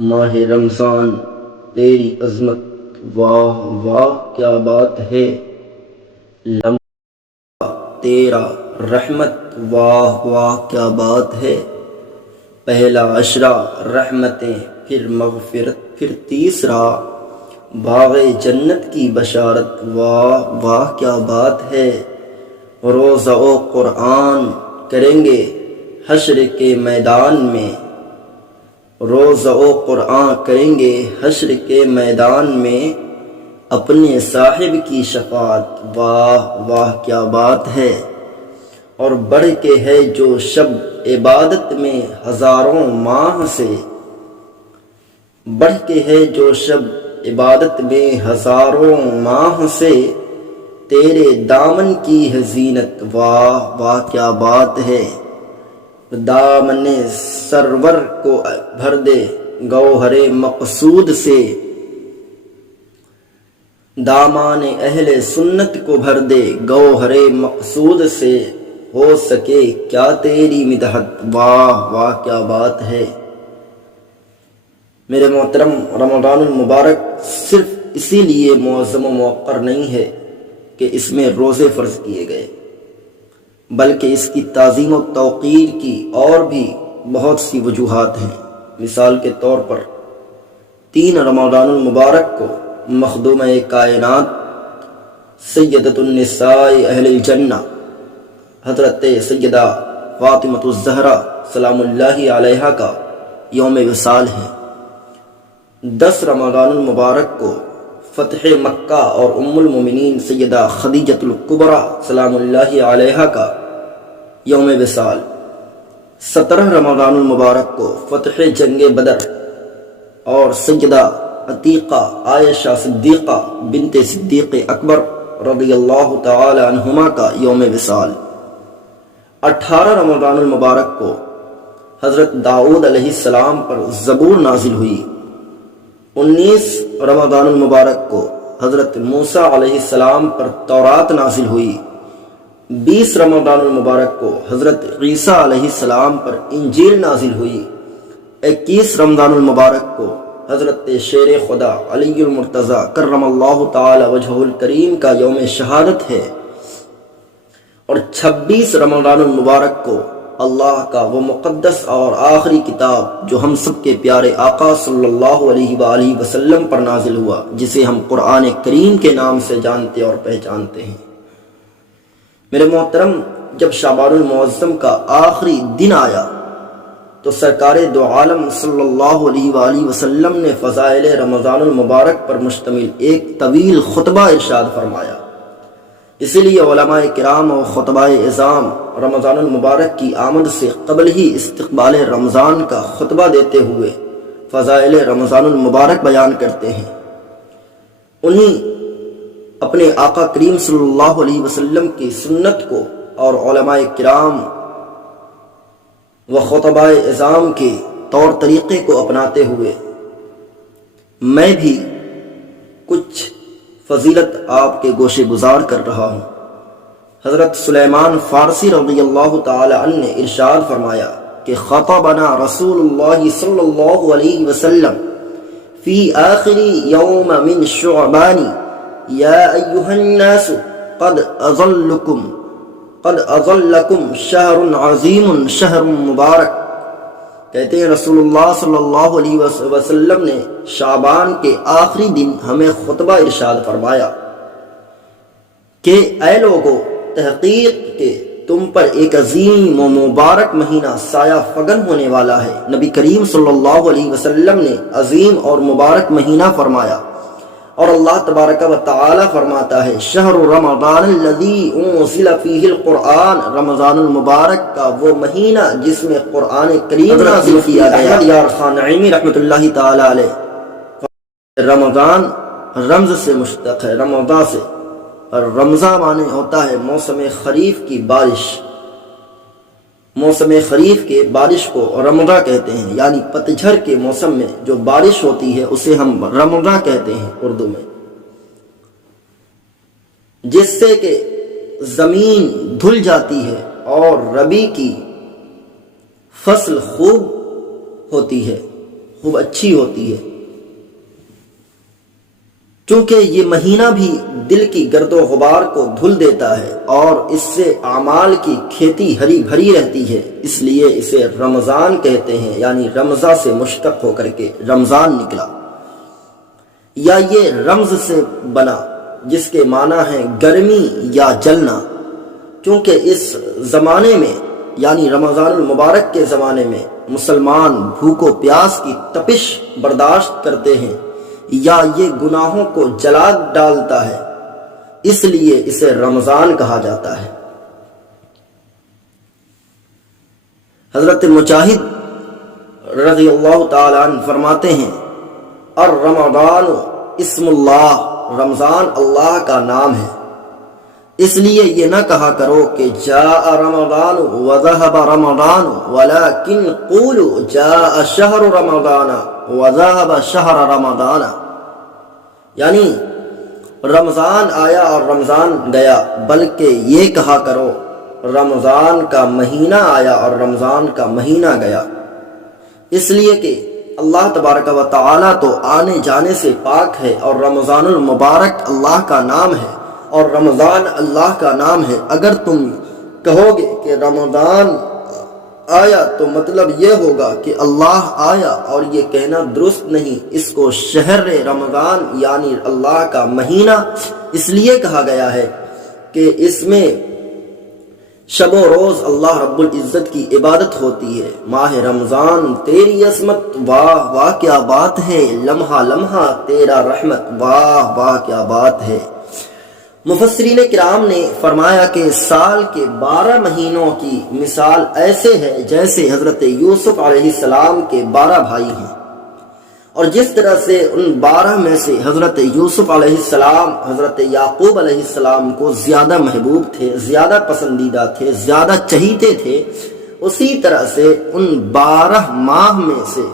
ماہ رمضان تیری عظمت واہ واہ کیا بات ہے، لمحہ تیرا رحمت واہ واہ کیا بات ہے، پہلا عشرہ رحمتیں پھر مغفرت پھر تیسرا باغ جنت کی بشارت واہ واہ کیا بات ہے، روزہ و قرآن کریں گے حشر کے میدان میں، روزہ و قرآن کریں گے حشر کے میدان میں، اپنے صاحب کی شفاعت واہ واہ کیا بات ہے، اور بڑھ کے ہے جو شب عبادت میں ہزاروں ماہ سے، بڑھ کے ہے جو شب عبادت میں ہزاروں ماہ سے، تیرے دامن کی ہے زینت واہ واہ کیا بات ہے، دامن سرور کو بھر دے گوہر مقصود سے، دامان اہل سنت کو بھر دے گوہر مقصود سے، ہو سکے کیا تیری مدحت واہ واہ کیا بات ہے۔ میرے محترم، رمضان المبارک صرف اسی لیے معظم و موقر نہیں ہے کہ اس میں روزے فرض کیے گئے، بلکہ اس کی تعظیم و توقیر کی اور بھی بہت سی وجوہات ہیں۔ مثال کے طور پر 3 رمضان المبارک کو مخدومہ کائنات سیدۃ النساء اہل الجنہ حضرت سیدہ فاطمۃ الزہرا سلام اللہ علیہا کا یوم وصال ہے۔ 10 رمضان المبارک کو فتح مکہ اور ام المومنین سیدہ خدیجۃ الکبریٰ سلام اللہ علیہا کا یوم وصال۔ 17 رمضان المبارک کو فتح جنگ بدر اور سیدہ عتیقہ عائشہ صدیقہ بنت صدیق اکبر رضی اللہ تعالی عنہما کا یوم وصال۔ 18 رمضان المبارک کو حضرت داؤد علیہ السلام پر زبور نازل ہوئی۔ 19 رمضان المبارک کو حضرت موسیٰ علیہ السلام پر تورات نازل ہوئی۔ 20 رمضان المبارک کو حضرت عیسیٰ علیہ السلام پر انجیل نازل ہوئی۔ 21 رمضان المبارک کو حضرت شیر خدا علی المرتضیٰ کرم اللہ تعالی وجہہ الکریم کا یوم شہادت ہے، اور 26 رمضان المبارک کو اللہ کا وہ مقدس اور آخری کتاب جو ہم سب کے پیارے آقا صلی اللہ علیہ وآلہ وسلم پر نازل ہوا، جسے ہم قرآن کریم کے نام سے جانتے اور پہچانتے ہیں۔ میرے محترم، جب شعبان المعظم کا آخری دن آیا تو سرکار دو عالم صلی اللہ علیہ وآلہ وسلم نے فضائل رمضان المبارک پر مشتمل ایک طویل خطبہ ارشاد فرمایا۔ اسی لیے علماء کرام اور خطبہ اعظام رمضان المبارک کی آمد سے قبل ہی استقبال رمضان کا خطبہ دیتے ہوئے فضائل رمضان المبارک بیان کرتے ہیں۔ انہیں اپنے آقا کریم صلی اللہ علیہ وسلم کی سنت کو اور علماء کرام و خطبہ اعظام کے طور طریقے کو اپناتے ہوئے میں بھی کچھ فضیلت آپ کے گوشے گزار کر رہا ہوں۔ حضرت سلیمان فارسی رضی اللہ تعالی عنہ نے ارشاد فرمایا کہ خطبنا رسول اللہ صلی اللہ علیہ وسلم فی آخر یوم من شعبان یا ایہا الناس قد اظلکم شہر عظیم شہر مبارک۔ کہتے ہیں رسول اللہ صلی اللہ علیہ وسلم نے شعبان کے آخری دن ہمیں خطبہ ارشاد فرمایا کہ اے لوگو، تحقیق کہ تم پر ایک عظیم و مبارک مہینہ سایہ فگن ہونے والا ہے۔ نبی کریم صلی اللہ علیہ وسلم نے عظیم اور مبارک مہینہ فرمایا، اور اللہ تبارک و تعالی فرماتا ہے شہر رمضان الذی انزل فیہ القرآن، رمضان المبارک کا وہ مہینہ جس میں قرآن کریم نازل کیا گیا۔ یار خان نعیمی رحمۃ اللہ تعالی علیہ، رمضان رمز سے مشتق ہے، رمضان سے، رمضاں معنی ہوتا ہے موسم خریف کی بارش، موسم خریف کے بارش کو رمضاں کہتے ہیں، یعنی پتجھڑ کے موسم میں جو بارش ہوتی ہے اسے ہم رمضاں کہتے ہیں اردو میں، جس سے کہ زمین دھل جاتی ہے اور ربی کی فصل خوب ہوتی ہے، خوب اچھی ہوتی ہے۔ چونکہ یہ مہینہ بھی دل کی گرد و غبار کو دھل دیتا ہے اور اس سے اعمال کی کھیتی ہری بھری رہتی ہے، اس لیے اسے رمضان کہتے ہیں، یعنی رمضاں سے مشتق ہو کر کے رمضان نکلا، یا یہ رمز سے بنا جس کے معنی ہے گرمی یا جلنا، چونکہ اس زمانے میں یعنی رمضان المبارک کے زمانے میں مسلمان بھوک و پیاس کی تپش برداشت کرتے ہیں، یا یہ گناہوں کو جلا ڈالتا ہے، اس لیے اسے رمضان کہا جاتا ہے۔ حضرت مجاہد رضی اللہ تعالیٰ عنہ فرماتے ہیں الرمضان اسم اللہ، رمضان اللہ کا نام ہے، اس لیے یہ نہ کہا کرو کہ جاء رمضان وذهب رمضان، ولكن قولوا جاء شہر رمضان وذهب شہر رمضان، یعنی رمضان آیا اور رمضان گیا، بلکہ یہ کہا کرو رمضان کا مہینہ آیا اور رمضان کا مہینہ گیا، اس لیے کہ اللہ تبارک و تعالیٰ تو آنے جانے سے پاک ہے، اور رمضان المبارک اللہ کا نام ہے اور رمضان اللہ کا نام ہے۔ اگر تم کہو گے کہ رمضان آیا تو مطلب یہ ہوگا کہ اللہ آیا، اور یہ کہنا درست نہیں، اس کو شہر رمضان یعنی اللہ کا مہینہ اس لیے کہا گیا ہے کہ اس میں شب و روز اللہ رب العزت کی عبادت ہوتی ہے۔ ماہ رمضان تیری عظمت واہ واہ کیا بات ہے، لمحہ لمحہ تیرا رحمت واہ واہ کیا بات ہے۔ مفسرین کرام نے فرمایا کہ سال کے 12 مہینوں کی مثال ایسے ہے جیسے حضرت یوسف علیہ السلام کے 12 بھائی ہیں، اور جس طرح سے ان 12 میں سے حضرت یوسف علیہ السلام حضرت یعقوب علیہ السلام کو زیادہ محبوب تھے، زیادہ پسندیدہ تھے، زیادہ چہیتے تھے، اسی طرح سے ان 12 ماہ میں سے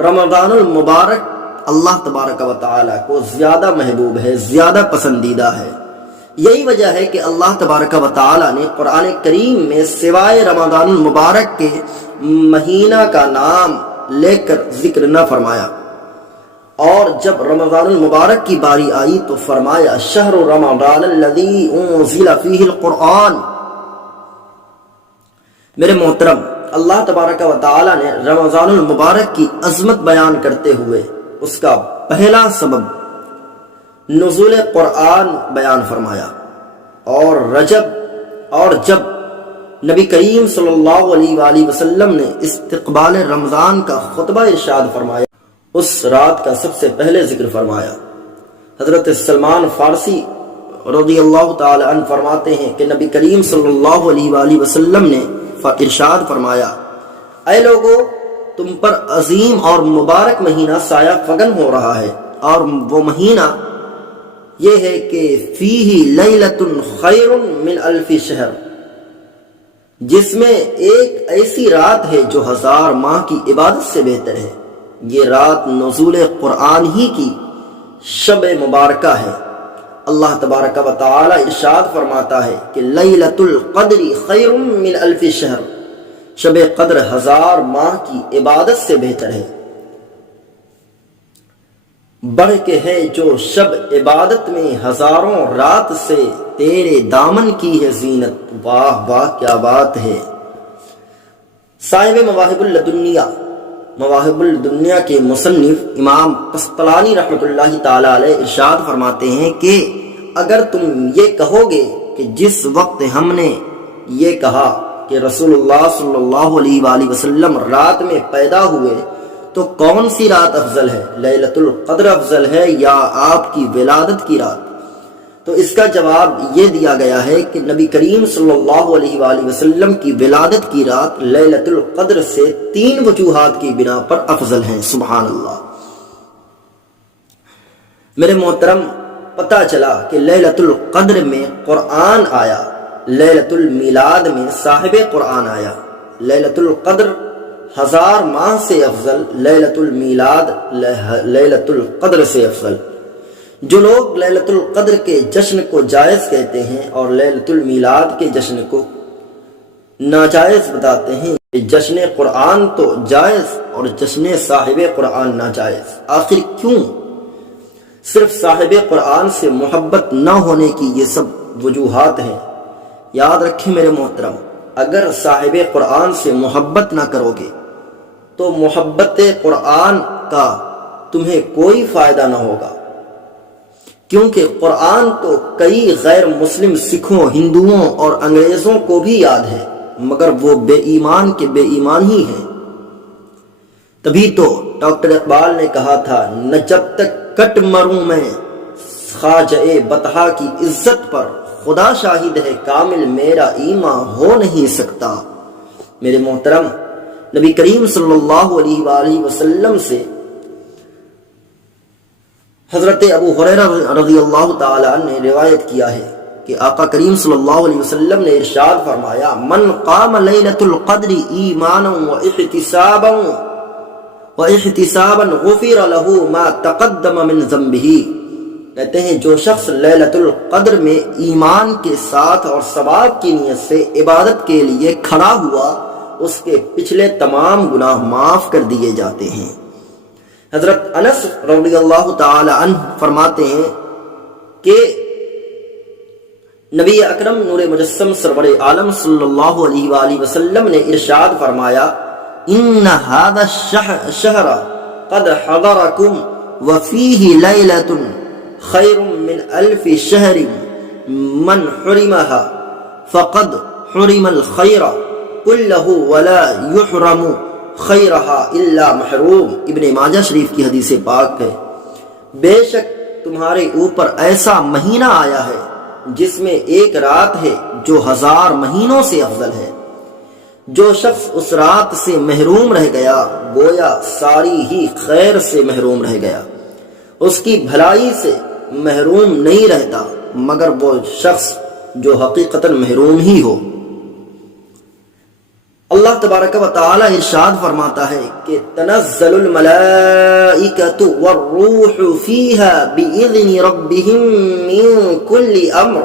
رمضان المبارک اللہ تبارک و تعالیٰ کو زیادہ محبوب ہے، زیادہ پسندیدہ ہے۔ یہی وجہ ہے کہ اللہ تبارک و تعالیٰ نے قرآن کریم میں سوائے رمضان المبارک کے مہینہ کا نام لے کر ذکر نہ فرمایا، اور جب رمضان المبارک کی باری آئی تو فرمایا شہر رمضان الذی انزل فیہ القرآن۔ میرے محترم، اللہ تبارک و تعالیٰ نے رمضان المبارک کی عظمت بیان کرتے ہوئے اس کا پہلا سبب نزول قرآن بیان فرمایا، اور جب نبی کریم صلی اللہ علیہ وآلہ وسلم نے استقبال رمضان کا خطبہ ارشاد فرمایا، اس رات کا سب سے پہلے ذکر فرمایا۔ حضرت سلمان فارسی رضی اللہ تعالی عنہ فرماتے ہیں کہ نبی کریم صلی اللہ علیہ وآلہ وسلم نے ارشاد فرمایا، اے لوگو، تم پر عظیم اور مبارک مہینہ سایہ فگن ہو رہا ہے، اور وہ مہینہ یہ ہے کہ فیہ لیلۃ خیر من الف شہر، جس میں ایک ایسی رات ہے جو 1000 ماہ کی عبادت سے بہتر ہے۔ یہ رات نزول قرآن ہی کی شب مبارکہ ہے۔ اللہ تبارک و تعالی ارشاد فرماتا ہے کہ لیلۃ القدر خیر من الف شہر، شب قدر 1000 ماہ کی عبادت سے بہتر ہے۔ بڑھ کے ہے جو شب عبادت میں ہزاروں رات سے تیرے دامن کی ہے زینت، واہ واہ کیا بات ہے۔ صاحب مواہب الدنیا کے مصنف امام قسطلانی رحمۃ اللہ تعالی علیہ ارشاد فرماتے ہیں کہ اگر تم یہ کہو گے کہ جس وقت ہم نے یہ کہا کہ رسول اللہ صلی اللہ علیہ وآلہ وسلم رات میں پیدا ہوئے تو کون سی رات افضل ہے، لیلۃ القدر افضل ہے یا آپ کی ولادت کی رات؟ تو اس کا جواب یہ دیا گیا ہے کہ نبی کریم صلی اللہ علیہ وآلہ وسلم کی ولادت کی رات لیلۃ القدر سے 3 وجوہات کی بنا پر افضل ہیں۔ سبحان اللہ۔ میرے محترم، پتہ چلا کہ لیلۃ القدر میں قرآن آیا، لیلۃ المیلاد میں صاحب قرآن آیا۔ لیلۃ القدر 1000 ماہ سے افضل، لیلۃ المیلاد لیلۃ القدر سے افضل۔ جو لوگ لیلۃ القدر کے جشن کو جائز کہتے ہیں اور لیلۃ المیلاد کے جشن کو ناجائز بتاتے ہیں، جشن قرآن تو جائز اور جشن صاحب قرآن ناجائز۔ آخر کیوں؟ صرف صاحب قرآن سے محبت نہ ہونے کی یہ سب وجوہات ہیں۔ یاد رکھیں میرے محترم، اگر صاحب قرآن سے محبت نہ کرو گے تو محبت قرآن کا تمہیں کوئی فائدہ نہ ہوگا، کیونکہ قرآن تو کئی غیر مسلم سکھوں، ہندوؤں اور انگریزوں کو بھی یاد ہے، مگر وہ بے ایمان کے بے ایمان ہی ہیں۔ تبھی تو ڈاکٹر اقبال نے کہا تھا، نہ جب تک کٹ مروں میں خواجہ بطحا کی عزت پر، خدا شاہد ہے کامل میرا ایمان ہو نہیں سکتا۔ میرے محترم، نبی کریم صلی اللہ علیہ وآلہ وسلم سے حضرت ابو ہریرہ رضی اللہ تعالی عنہ نے روایت کیا ہے کہ آقا کریم صلی اللہ علیہ وسلم نے ارشاد فرمایا، من قام لیلۃ القدر ایمانا واحتسابا غفر له ما تقدم من ذنبه۔ کہتے ہیں جو شخص لیلۃ القدر میں ایمان کے ساتھ اور ثواب کی نیت سے عبادت کے لیے کھڑا ہوا، اس کے پچھلے تمام گناہ معاف کر دیے جاتے ہیں۔ حضرت انس رضی اللہ تعالی عنہ فرماتے ہیں کہ نبی اکرم نور مجسم سرور عالم صلی اللہ علیہ وآلہ وسلم نے ارشاد فرمایا، ان هذا الشهر قد حضركم وفيه ليلة خير من 1000 شهر من حرمها فقد حرم الخير كله ولا يحرم خيرها الا محروم۔ ابن ماجہ شریف کی حدیث پاک ہے، بے شک تمہارے اوپر ایسا مہینہ آیا ہے جس میں ایک رات ہے جو 1000 مہینوں سے افضل ہے۔ جو شخص اس رات سے محروم رہ گیا گویا ساری ہی خیر سے محروم رہ گیا، اس کی بھلائی سے محروم نہیں رہتا مگر وہ شخص جو حقیقتاً محروم ہی ہو۔ اللہ تبارک و تعالی ارشاد فرماتا ہے کہ تنزل الملائکۃ والروح فیہا بإذن ربہم من کل امر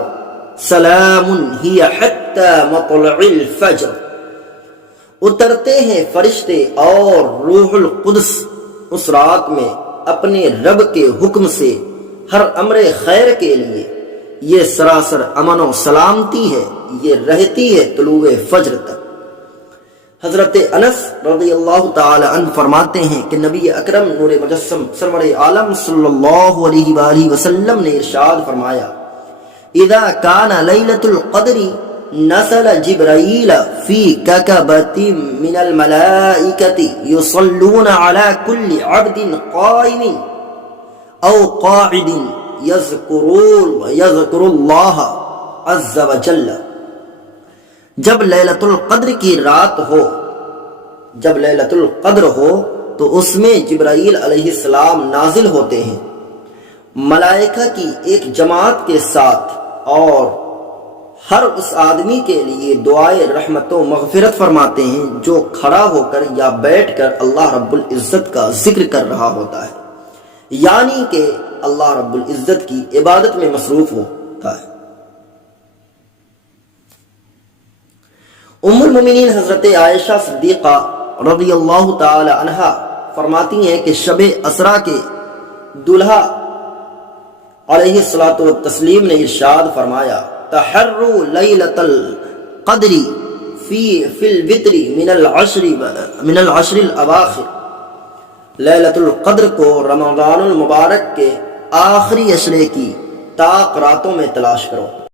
سلام ہی حتی مطلع الفجر۔ اترتے ہیں فرشتے اور روح القدس اس رات میں اپنے رب کے حکم سے ہر امر خیر کے لیے، یہ سراسر امن و سلامتی ہے، یہ رہتی ہے طلوع فجر تک۔ حضرت انس رضی اللہ تعالی عنہ فرماتے ہیں کہ نبی اکرم نور مجسم سرور عالم صلی اللہ علیہ وآلہ وسلم نے ارشاد فرمایا، اذا کان لیلۃ القدر نزل جبرائیل فی ککبۃ من الملائکۃ یصلون علی کل عبد قائم او قاعد یذکر اللہ عز وجل۔ جب لیلۃ القدر کی رات ہو، جب لیلۃ القدر ہو تو اس میں جبرائیل علیہ السلام نازل ہوتے ہیں ملائکہ کی ایک جماعت کے ساتھ، اور ہر اس آدمی کے لیے دعائے رحمت و مغفرت فرماتے ہیں جو کھڑا ہو کر یا بیٹھ کر اللہ رب العزت کا ذکر کر رہا ہوتا ہے، یعنی کہ اللہ رب العزت کی عبادت میں مصروف ہوتا ہے۔ ام المومنین حضرت عائشہ صدیقہ رضی اللہ تعالی عنہا فرماتی ہیں کہ شب اسرا کے دلہا علیہ الصلوۃ والتسلیم نے ارشاد فرمایا، تحروا لیلۃ القدر فی الوتر من العشر الاواخر۔ لیلۃ القدر کو رمضان المبارک کے آخری عشرے کی طاق راتوں میں تلاش کرو۔